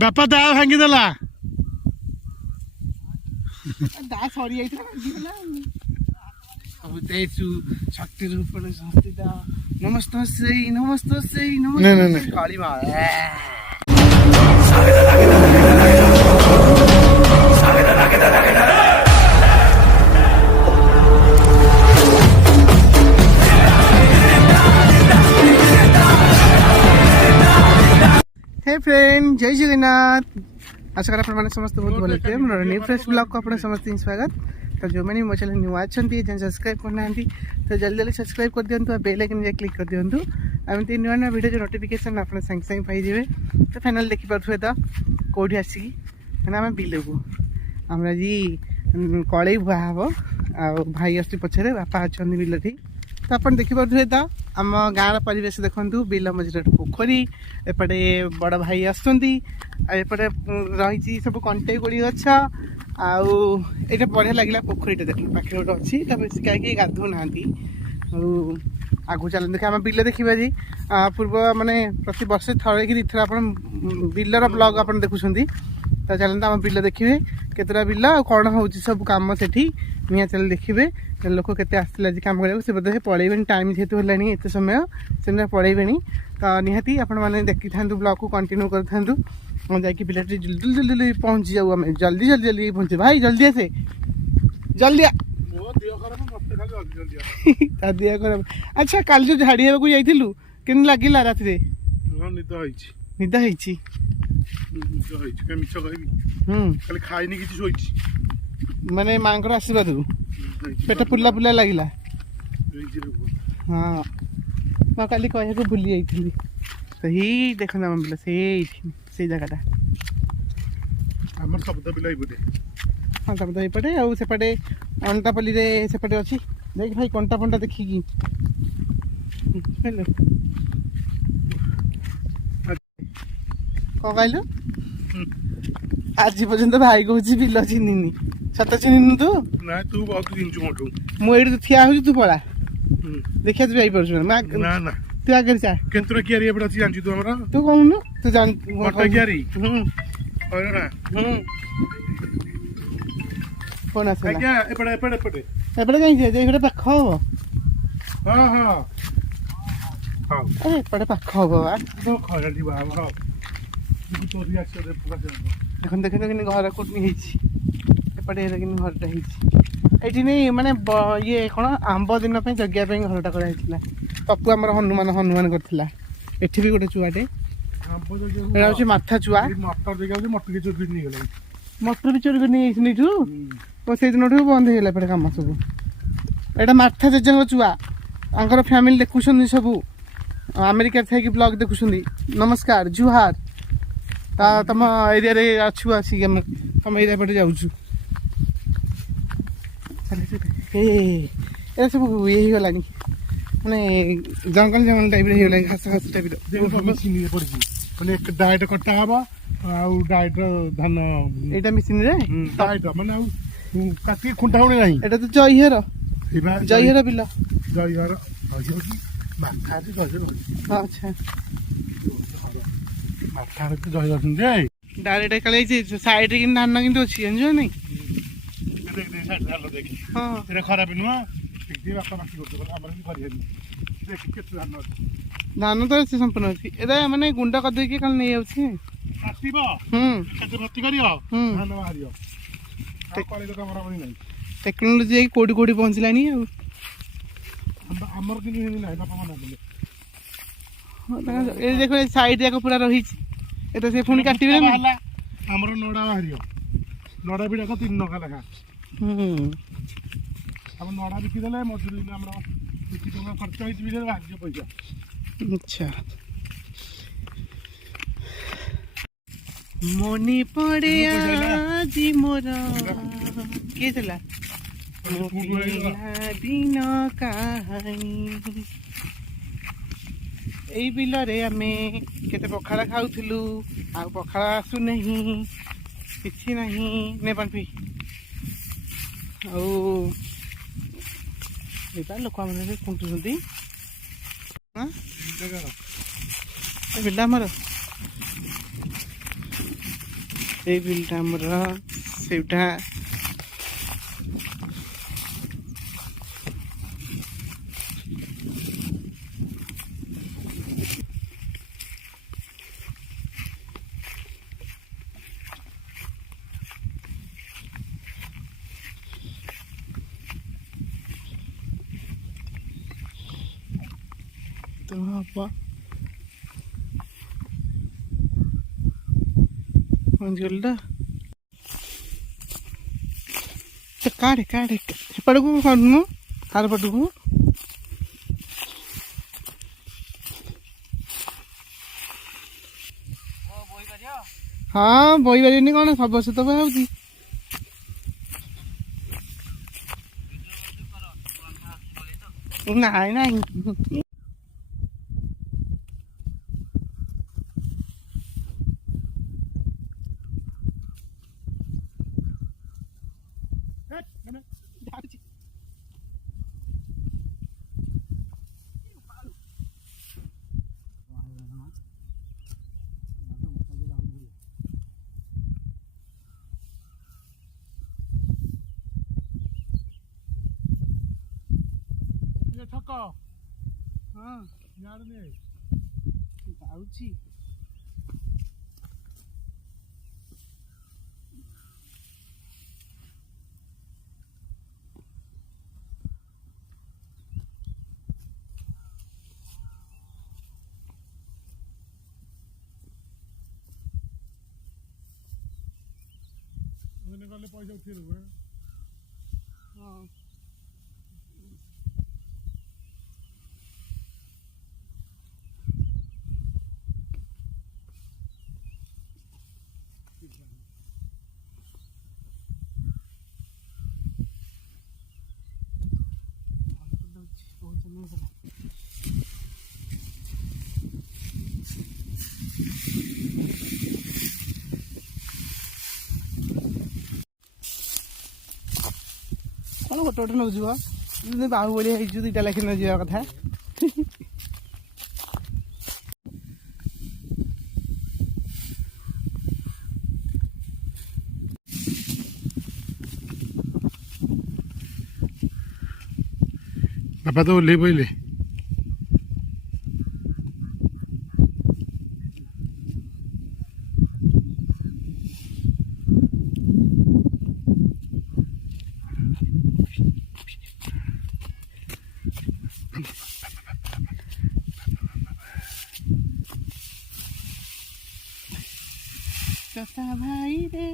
ବାପା ଦା ଭାଙ୍ଗିଦେଲା ଦା ସରି ଯାଇଥିଲା ଭାଙ୍ଗିଦେଲା ସବୁ ଦେଇଛୁ ଶକ୍ତି ରୂପରେ ଶକ୍ତି ଦା ନମସ୍ତେ ସେଇ ନମସ୍ତେ କାଳି ମା हे फ्रेंड जय जगन्नाथ आशा कर आपने समस्त बहुत भले थे मोर न्यू फ्रेश ब्लॉग को अपने समस्त स्वागत तो जो मैंने मो चैनल न्यू अच्छी जन सब्सक्राइब करना तो जल्दी जल्दी सब्सक्राइब कर दिंतु और बेल आइकन क्लिक कर दिंतु एमती नुआ नुआ वीडियो जो नोटिफिकेशन आप सागे सागे पाइबे तो फाइनल देखिपे तो कौटी आसिकी मैंने आम बिल को आम आज कड़े बुआ हम आ भाई आस पछे बापा अच्छा बिल ठीक तो आप देखिपे तो आम गाँव परिवेश देखु बिल मझे पोखरी एपटे बड़ भाई आसपटे रही सब कंटे कोड़ी गछ आईटा बढ़िया लगे पोखरीटा देख पाखे गोटे अच्छी कहीं गाधो ना आगू चल देखे आम बिल देखा जी पूर्व माने प्रति वर्ष थरे कि दुईथर आप बिलर ब्लॉग आप देखुं तो चलते आम बिल देखिए केतटा बिल कौन हो सब कम से निया चल देखिए लोक केते आसला आज कम करा से बोधे पड़ेबे टाइम जेहेतु है एत समय से पड़ेबे तो निहाती आपण मैंने देखी था ब्लॉग को कंटिन्यू कर था जाकि पिला जल्दी जल्दी पहुँची जाऊ आम जल्दी जल्दी जल्दी पहुँचे भाई जल्दी आसे जल्दी दिया खराब अच्छा कल जो झाड़ी को जाइलु के लगिला रात निद माने माँ आशीर्वाद पेट पुला पुला लगिला हाँ मैं काली कह भूली जाइली तो ही देख बिल से जगह हाँ सब तो यपटे आउपटे अंटापल्ली सेपटे अच्छी देख भाई कंटा फंटा देखिकी कौन कहलु आज पर्यंत भाई कहूँ बिल चिन्हनी सत चिन्हनु तू ना तू बहुत चिन्हु मोटू मुझे ठिया हो तू पड़ा देखिए तू जाइपार ना ना तू आगे चा केंतुरा कियारी एपटे अछि जानछु तू हमरा तू कहूनु तू जान मटा कियारी कहलो ना फोन आसे आज्ञा एपटे एपटे एपटे एपटे कहीं जे एपटे पाख हो हां हां हां अरे एपटे पाख हो बा तो खरा दिबा हमरा तो रिएक्शन रे पूरा देखन देखन कि घर कोटनी हेछि एपटे कि घरटा हेछि एठी नहीं माने ये कोन आंब दिन पे जग्या पे घरटा करा हेतिला पप्पू हमर हनुमान करथिला एठी भी गोटे चुआटे आंब जग्या एटा होछि माथा चुआ मटर जग्या होछि मटर के चोरी नि गेलै मटर भी चोरी करनी आइसनी ठू ओ से दिन ठू बंद हेला पे काम सब एटा माथा जज्जंग चुआ आंकर फैमिली देखुछन सब अमेरिका थाई ब्लॉग देखुछन नमस्कार जुहार तम एरिया रे अच्छु आसी हम हम एरिया पटे जाउछु ए सब ये ही गलानी माने जंगल जंगल टाइप रे होला घास घास टाइप रे मशीन रे पड़ी माने एक डाइट कटा हबा आ डाइट धान एटा मशीन रे डाइट माने आ काटी खुंटा होने नहीं एटा तो जयहेर बिल जयहेर माथा रे जयहेर अच्छा माथा रे जयहेर सुन डायरेक्ट काले साइड रे धान किंतु अछि जानजो नहीं देख देख साइड धान देख हां एरा खराब नुआ ठीक दे बापा माटी करतो हमर भी करियनी देख केत धान तो से संपूर्ण अछि एदा माने गुंडा कर दे के काल नै आउछि काटिबो केते भर्ती करियो धान मारियो कॉलेज कैमरा बनी नहीं टेक्नोलॉजी कोडी कोडी पहुंचलानी हमर दिन हेनी नाही बापा मना बोले ए देखो साइड जाको पूरा रही ए तो से फोन काटिबे ना हमर नोडा मारियो नोडा बिडा का 3 नका लगा अब नोडा बिकी देले मजदूरी ने हमरा किछि टका खर्च होई बिले भाग्य पैसा अच्छा मनी पड़े आज मोरा के चला दिन कहानी एई बिल रे आमे केते पखाड़ा खाउथलु आ पखाड़ा आसु नहीं किछि नहीं ने पानी ଆଉ ଏଇଟା ଲୋକମାନେ ଖୁଣ୍ଟୁଛନ୍ତି ବିଲ ଆମର এই ବିଲଟା ଆମର ସେଇଟା ତ ହବ ଅଞ୍ଜଳିଟା କାଢ଼େ କାଢ଼େ ସେପଟକୁ କାଢ଼ୁନୁ ତାର ପଟକୁ ହଁ ବହି ପାରିବନି କ'ଣ ସବୁ ବର୍ଷ ତ ହଉଛି ନାଇଁ ନାଇଁ ଛକ ହଁ ଜାଣିନି ଯାଉଛି ଗଲେ ପଇସା ଉଠେଇଦେବୁ ହଁ କ'ଣ ଗୋଟେ ଗୋଟେ ନେଉଯିବ ଯଦି ବାହୁବଳି ହେଇଛୁ ଦୁଇଟା ଲେଖି ନେଇଯିବା କଥା ବାପା ତ ଓହ୍ଲେଇ ପଇଲେ ଚତା ଭାଇ ରେ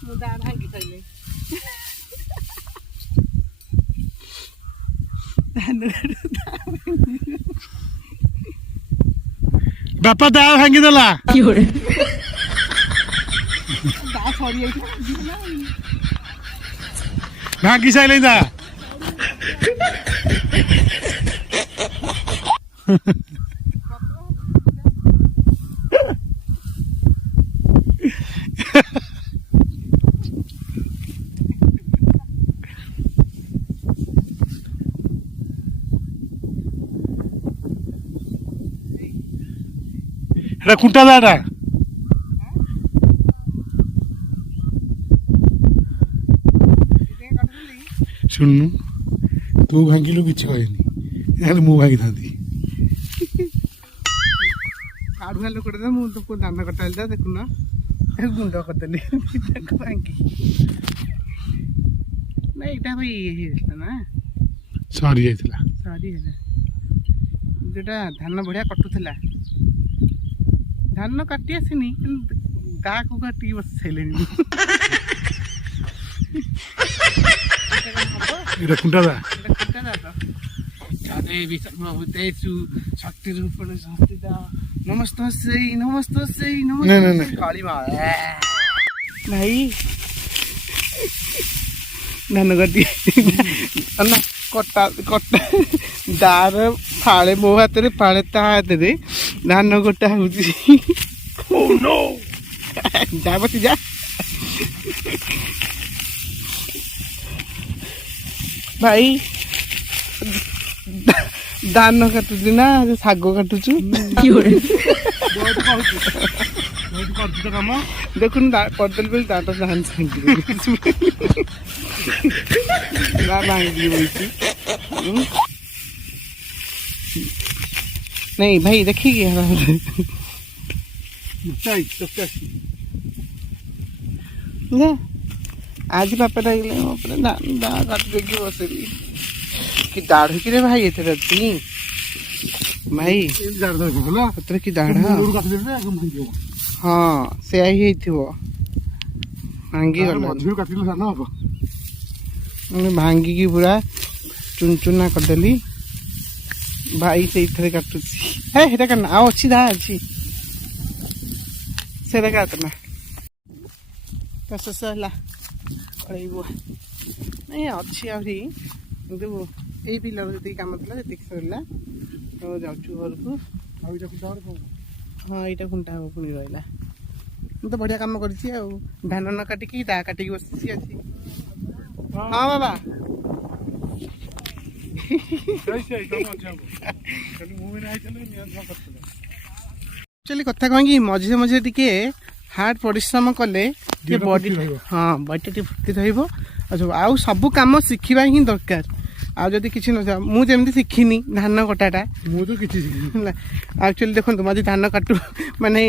ମୁଁ ଦା ଭାଙ୍ଗି ସାରିଲେ ବାପା ଦା ଭାଙ୍ଗିଦେଲା ଦା ସରିଯାଇଥିଲା ଭାଙ୍ଗି ସାଇଲେଣି ଦା এটা কোনটা দাটা ଶୁଣୁନୁ ତୁ ଭାଙ୍ଗିଲୁ କିଛି କହିନି ହେଲେ ମୁଁ ଭାଙ୍ଗିଥାନ୍ତି କାଢୁଆ ଲୋକଟା ମୁଁ ତ ଦାନ କଟାଲି ତା ଦେଖୁନ ଗୁଣ୍ଡ କରିଦେଲି ତାକୁ ଭାଙ୍ଗି ନା ଏଇଟା ଭାଇ ଇଏ ହେଇଯାଇଥିଲା ନା ସରି ଯାଇଥିଲା ସରି ହେଲା ଯୋଉଟା ଧାନ ବଢିଆ କଟୁଥିଲା ଧାନ କାଟି ଆସିନି କିନ୍ତୁ ଦାକୁ କାଟିକି ବସି ସାରିଲେଣି এটা কোনটা দা শক্তি রূপে সংস্থিতা নমস্তস্যৈ নমস্তস্যৈ না, না, না। নমস্তস্যৈ কালী মা ভাই ଧାନ କାଟି ନା କଟା କଟା ଦାର ଫାଳେ ମୋ ହାତରେ ଫାଳେ ତା ହାତରେ ଧାନ କଟା ହଉଛି ଯା ବସି ଯା ଭାଇ ଧାନ କାଟୁଛୁ ନା ଶାଗ କାଟୁଛୁ ଦେଖୁନ କରିଦେଲି ବୋଲି ଦାନ୍ତ ଧାନ ଭାଙ୍ଗି ବଇଛି ନାଇଁ ଭାଇ ଦେଖିକି ଆଜି ବାପା ଡାକିଲେ ମୋ ଉପରେ ଦା କାଟି ଦେଇକି ବସିଲି କି ଦାଢ଼ିକିରେ ଭାଇ ଏଥିରେ ଅଛି ଭାଇ ଏଥିରେ କି ଦାଢ଼ ହଁ ସେୟା ହିଁ ହେଇଥିବ ଭାଙ୍ଗିଗଲା ଭାଙ୍ଗିକି ପୁରା ଚୁନଚୁନା କରିଦେଲି ଭାଇ ସେଇଥିରେ କାଟୁଛି ହେ ସେଟା କାଟନା ଆଉ ଅଛି ଦା ଅଛି ସେଟା କାଟନା ତ ଶେଷ ହେଲା କଳେଇବ ନାଇଁ ଅଛି ଆହୁରି କିନ୍ତୁ ଏଇ ପିଲାର ଯେତିକି କାମ ଥିଲା ଯେତିକି ସରିଲା ତ ଯାଉଛୁ ଘରକୁ ହଁ ଏଇଟା ଖୁଣ୍ଟା ହବ ପୁଣି ରହିଲା ମୁଁ ତ ବଢ଼ିଆ କାମ କରିଛି ଆଉ ଧାନ ନ କାଟିକି ଦା କାଟିକି ବସିଛି ଆଜି ହଁ ବାବା ଆକ୍ଚୁଆଲି କଥା କଣ କି ମଝିରେ ମଝିରେ ଟିକେ ହାର୍ଡ ପରିଶ୍ରମ କଲେ ଟିକେ ବଡି ହଁ ବଡିଟା ଟିକେ ଫୁର୍ତ୍ତି ରହିବ ଆଉ ସବୁ କାମ ଶିଖିବା ହିଁ ଦରକାର ଆଉ ଯଦି କିଛି ନ ମୁଁ ଯେମିତି ଶିଖିନି ଧାନ କଟାଟା ମୁଁ ତ କିଛି ହେଲା ଆକ୍ଚୁଆଲି ଦେଖନ୍ତୁ ମୁଁ ଆଜି ଧାନ କାଟୁ ମାନେ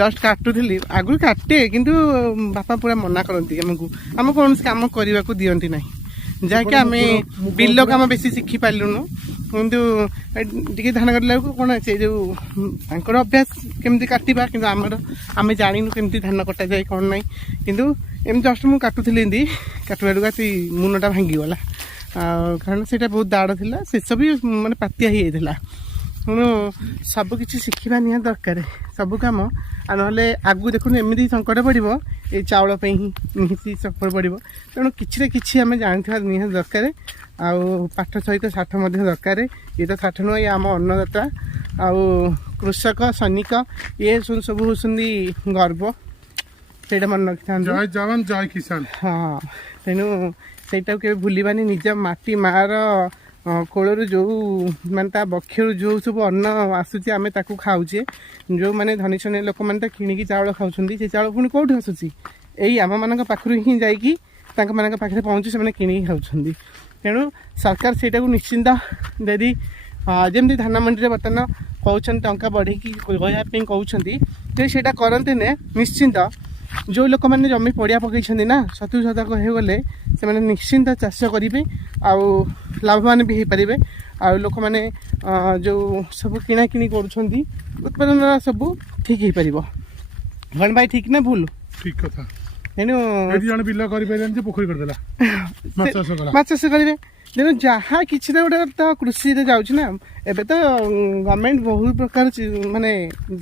ଜଷ୍ଟ କାଟୁଥିଲି ଆଗରୁ କାଟେ କିନ୍ତୁ ବାପା ପୁରା ମନା କରନ୍ତି ଆମକୁ କୌଣସି କାମ କରିବାକୁ ଦିଅନ୍ତି ନାହିଁ ଯାହାକି ଆମେ ବିଲ କାମ ବେଶୀ ଶିଖି ପାରିଲୁନୁ କିନ୍ତୁ ଟିକେ ଧାନ କାଟିଲା ବେଳକୁ କ'ଣ ସେ ଯେଉଁ ତାଙ୍କର ଅଭ୍ୟାସ କେମିତି କାଟିବା କିନ୍ତୁ ଆମେ ଜାଣିନୁ କେମିତି ଧାନ କଟାଯାଏ କ'ଣ ନାହିଁ କିନ୍ତୁ ଏମିତି ଜଷ୍ଟ ମୁଁ କାଟୁଥିଲି ଏମିତି କାଟିବା ବେଳକୁ ଆସି ମୁନଟା ଭାଙ୍ଗିଗଲା ଆଉ କାରଣ ସେଇଟା ବହୁତ ଦାଢ଼ ଥିଲା ଶେଷ ବି ମାନେ ପାତିଆ ହେଇଯାଇଥିଲା ତେଣୁ ସବୁକିଛି ଶିଖିବା ନିହାତି ଦରକାର ସବୁ କାମ ଆଉ ନହେଲେ ଆଗକୁ ଦେଖନ୍ତୁ ଏମିତି ସଙ୍କଟ ପଡ଼ିବ ଏଇ ଚାଉଳ ପାଇଁ ହିଁ ନିହାତି ସଙ୍କଟ ପଡ଼ିବ ତେଣୁ କିଛିରେ କିଛି ଆମେ ଜାଣିଥିବା ନିହାତି ଦରକାର ଆଉ ପାଠ ସହିତ ଷାଠ ମଧ୍ୟ ଦରକାର ଇଏ ତ ଷାଠ ନୁହେଁ ଇଏ ଆମ ଅନ୍ନଦାତା ଆଉ କୃଷକ ସୈନିକ ଇଏ ସବୁ ହେଉଛନ୍ତି ଗର୍ବ ସେଇଟା ମନେ ରଖିଥାନ୍ତୁ ଜୟ ଯବାନ ଜୟ କିଷାନ ହଁ ତେଣୁ ସେଇଟାକୁ କେବେ ଭୁଲିବାନି ନିଜ ମାଟି ମାଆର କୋଳରୁ ଯେଉଁ ମାନେ ତା ବକ୍ଷରୁ ଯେଉଁ ସବୁ ଅନ୍ନ ଆସୁଛି ଆମେ ତାକୁ ଖାଉଛେ ଯେଉଁମାନେ ଧନୀ ଶ୍ରେଣୀର ଲୋକମାନେ ତ କିଣିକି ଚାଉଳ ଖାଉଛନ୍ତି ସେ ଚାଉଳ ପୁଣି କେଉଁଠୁ ଆସୁଛି ଏଇ ଆମମାନଙ୍କ ପାଖରୁ ହିଁ ଯାଇକି ତାଙ୍କମାନଙ୍କ ପାଖରେ ପହଞ୍ଚି ସେମାନେ କିଣିକି ଖାଉଛନ୍ତି ତେଣୁ ସରକାର ସେଇଟାକୁ ନିଶ୍ଚିନ୍ତ ଯଦି ଯେମିତି ଧାନ ମଣ୍ଡିରେ ବର୍ତ୍ତମାନ କହୁଛନ୍ତି ଟଙ୍କା ବଢ଼େଇକି ରହିବା ପାଇଁ କହୁଛନ୍ତି ଯଦି ସେଇଟା କରନ୍ତିନେ ନିଶ୍ଚିନ୍ତ ଯେଉଁ ଲୋକମାନେ ଜମି ପଡ଼ିଆ ପକାଇଛନ୍ତି ନା 70% କହିବାକୁ ଗଲେ ସେମାନେ ନିଶ୍ଚିନ୍ତ ଚାଷ କରିବେ ଆଉ ଲାଭବାନ ବି ହେଇପାରିବେ ଆଉ ଲୋକମାନେ ଯେଉଁ ସବୁ କିଣାକିଣି କରୁଛନ୍ତି ଉତ୍ପାଦନ ସବୁ ଠିକ୍ ହେଇପାରିବ ଭଣ ଭାଇ ଠିକ୍ ନା ଭୁଲ ଠିକ୍ କଥା ତେଣୁ ଜଣେ ବିଲ କରିପାରିଲେନି ଯେ ପୋଖରୀ କରିଦେଲା ମାଛ ଚାଷ କରିବେ ତେଣୁ ଯାହା କିଛି ତ ଗୋଟେ ତ କୃଷିରେ ଯାଉଛି ନା ଏବେ ତ ଗଭର୍ଣ୍ଣମେଣ୍ଟ ବହୁତ ପ୍ରକାର ମାନେ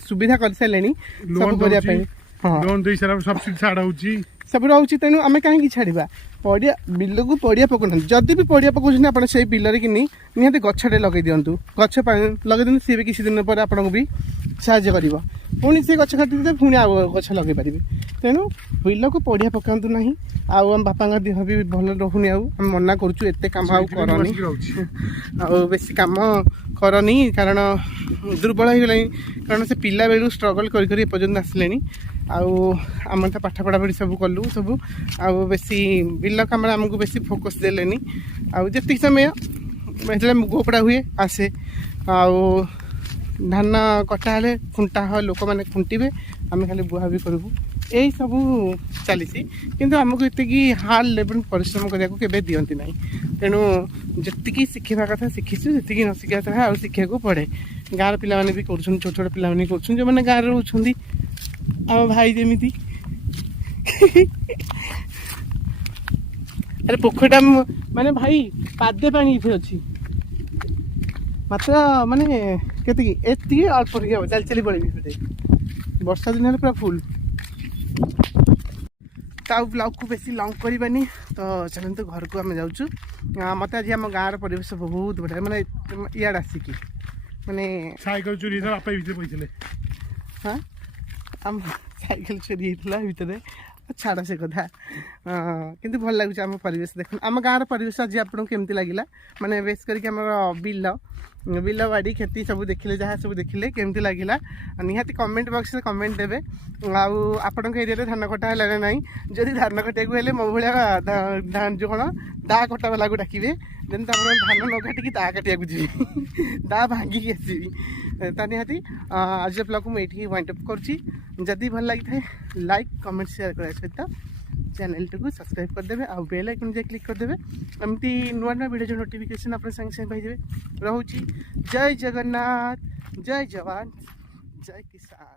ସୁବିଧା କରିସାରିଲେଣି ସବୁ କରିବା ପାଇଁ ଲୋନ୍ ଦେଇ ସାରା ସବସିଡି ଛାଡ଼ ହେଉଛି ସବୁ ରହୁଛି ତେଣୁ ଆମେ କାହିଁକି ଛାଡ଼ିବା ପଡ଼ିଆ ବିଲକୁ ପଡ଼ିଆ ପକାଉନାହାନ୍ତି ଯଦି ବି ପଡ଼ିଆ ପକାଉଛନ୍ତି ଆପଣ ସେଇ ବିଲରେ କିନି ନିହାତି ଗଛଟେ ଲଗାଇ ଦିଅନ୍ତୁ ଗଛ ଲଗାଇ ଦିଅନ୍ତୁ ସିଏ ବି କିଛି ଦିନ ପରେ ଆପଣଙ୍କୁ ବି ସାହାଯ୍ୟ କରିବ ପୁଣି ସେ ଗଛ କାଟିଦେବେ ପୁଣି ଆଉ ଗଛ ଲଗାଇ ପାରିବେ ତେଣୁ ବିଲକୁ ପଡ଼ିଆ ପକାନ୍ତୁ ନାହିଁ ଆଉ ଆମ ବାପାଙ୍କ ଦେହ ବି ଭଲ ରହୁନି ଆଉ ଆମେ ମନା କରୁଛୁ ଏତେ କାମ ଆଉ କରନି ଆଉ ବେଶୀ କାମ କରନି କାରଣ ଦୁର୍ବଳ ହେଇଗଲାଣି କାରଣ ସେ ପିଲାବେଳୁ ଷ୍ଟ୍ରଗଲ୍ କରି କରି ଏପର୍ଯ୍ୟନ୍ତ ଆସିଲେଣି ଆଉ ଆମେ ତ ପାଠ ପଢ଼ାପଢ଼ି ସବୁ କଲୁ ସବୁ ଆଉ ବେଶୀ ବିଲ କାମରେ ଆମକୁ ବେଶୀ ଫୋକସ୍ ଦେଲେନି ଆଉ ଯେତିକି ସମୟ ଯେତେବେଳେ ମୁଗ ପୋଡ଼ା ହୁଏ ଆସେ ଆଉ ଧାନ କଟା ହେଲେ ଖୁଣ୍ଟା ହବ ଲୋକମାନେ ଖୁଣ୍ଟିବେ ଆମେ ଖାଲି ବୁହା ବି କରିବୁ ଏଇ ସବୁ ଚାଲିଛି କିନ୍ତୁ ଆମକୁ ଏତିକି ହାର୍ଡ ଲେବଲ୍ ପରିଶ୍ରମ କରିବାକୁ କେବେ ଦିଅନ୍ତି ନାହିଁ ତେଣୁ ଯେତିକି ଶିଖିବା କଥା ଶିଖିଛୁ ଯେତିକି ନ ଶିଖିବା କଥା ଆଉ ଶିଖିବାକୁ ପଡ଼େ ଗାଁର ପିଲାମାନେ ବି କରୁଛନ୍ତି ଛୋଟ ଛୋଟ ପିଲାମାନେ କରୁଛନ୍ତି ଯେଉଁମାନେ ଗାଁରେ ରହୁଛନ୍ତି ଆମ ଭାଇ ଯେମିତି ଆରେ ପୋଖରୀଟା ମାନେ ଭାଇ ପାଦେ ପାଣି ଏଠି ଅଛି ମାତ୍ର ମାନେ କେତିକି ଏତିକି ଅଳ୍ପ ଟିକେ ହବ ଚାଲି ଚାଲି ପଳେଇବି ସେଠି ବର୍ଷା ଦିନ ହେଲେ ପୁରା ଫୁଲ୍ ତ ଆଉ ବ୍ଲଗ୍କୁ ବେଶୀ ଲଙ୍ଗ କରିବାନି ତ ଚାଲନ୍ତୁ ଘରକୁ ଆମେ ଯାଉଛୁ ମୋତେ ଆଜି ଆମ ଗାଁର ପରିବେଶ ବହୁତ ବଢ଼ିଆ ମାନେ ଇଆଡ଼େ ଆସିକି ମାନେ ସାଇକେଲ ଚୋରି ବାପା ଭିତରେ ପଇଥିଲେ ହଁ आम साइकेल चोरी होता भितर छाड़ से कथा किंतु भल लगुच आम परिवेश देख आम गाँव परिवेश आज आपको केमती लगे माने बेस करके बिल बिल बाड़ी खेती सब देखिले जहाँ सब देखिले केमती लगिला निहाती कमेंट बॉक्स में कमेंट देवे आपण एरिया धान कटा है ना जदि धान कटिया हेले मो भाया जो कौन दा कटा वाला को डाकिए देन धान न काटिकी दा काटिया जी दा भांगिकी आसबि ता निहाती आज ब्लॉग को मुझे वाइंड अप करुँची भल लगी था लाइक कमेंट शेयर करने सहित चैनल को सब्सक्राइब करदे आ बेल आइकन जे क्लिक करदे एमती नुआ नुआ वीडियो जो नोटिफिकेशन आप संगे संगे पाइबे। रोची जय जगन्नाथ, जय जवान, जय किसान।